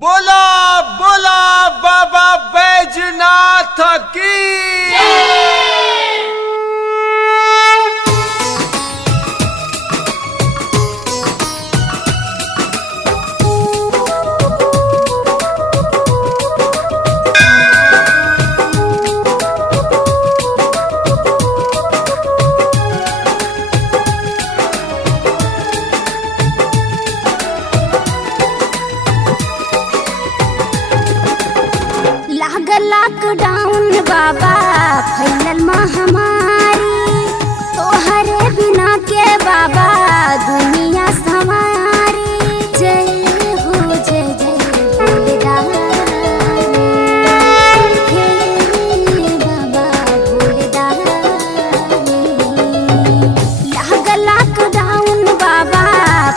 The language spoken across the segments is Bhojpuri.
बोला बोला बाबा बैजनाथ की। लॉकडाउन बाबा फैलल महामारी, तोहरे बिना के बाबा दुनिया संवारी। जय हो जय जय भोलेदानी, हे बाबा भोलेदानी। लागल लॉकडाउन बाबा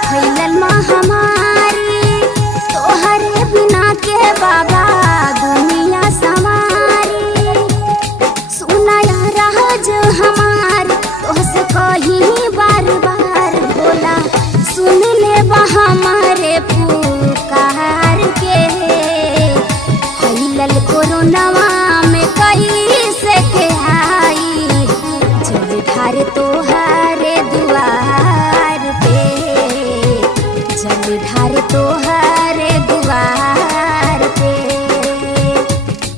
फैलल महामारी, तोहरे बिना के बाबा हमार तोहसे कहीं बार बार भोला सुन ले हमारे पुकार के। फैलल कोरोनावा में कैसे के आई, जल ढारे तोहरे दुआर पे, जल ढारे तोहरे दुआर पे।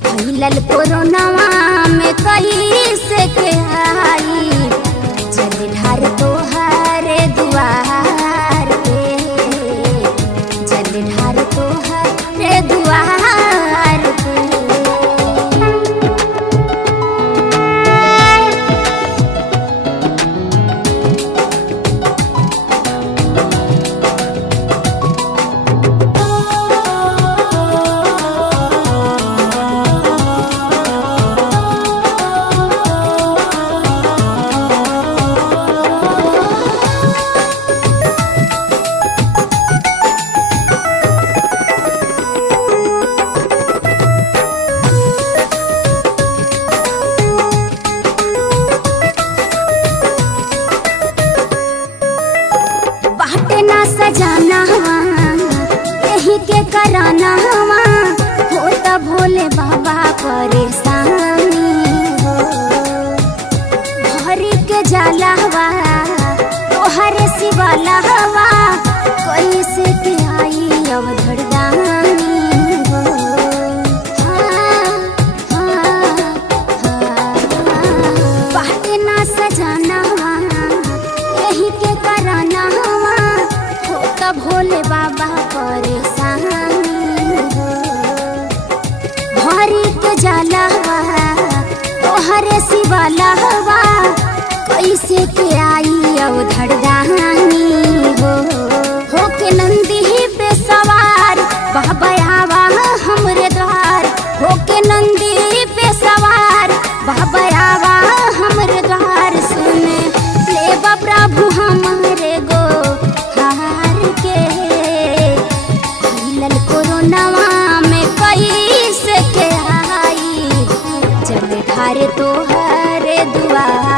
फैलल कोरोनावा में कैसे के आई, जल ढार तोहरे दुआर पे, जल ढार तोहरे दुआर पे। सजाना यही के कराना हो त भोले बाबा परेशानी हो। भरी के जाला हवा तोहरे सिवाला हवा, कैसे के आई अवधरदानी हो। बाटे ना सजाना यही के कराना भोले बाबा परेशानी हो। भरी के जाला तोहरे सिवाला हवा, कैसे के आई अवधरदानी हो के नंदी पे सवार बाबा आवा हमरे द्वार, हो के नंदी पे सवार बाबा आवा हमरे द्वार। सुन ले प्रभु हमारे गो कोरोनावा में कैसे के आई, जल ढारे तोहरे दुआर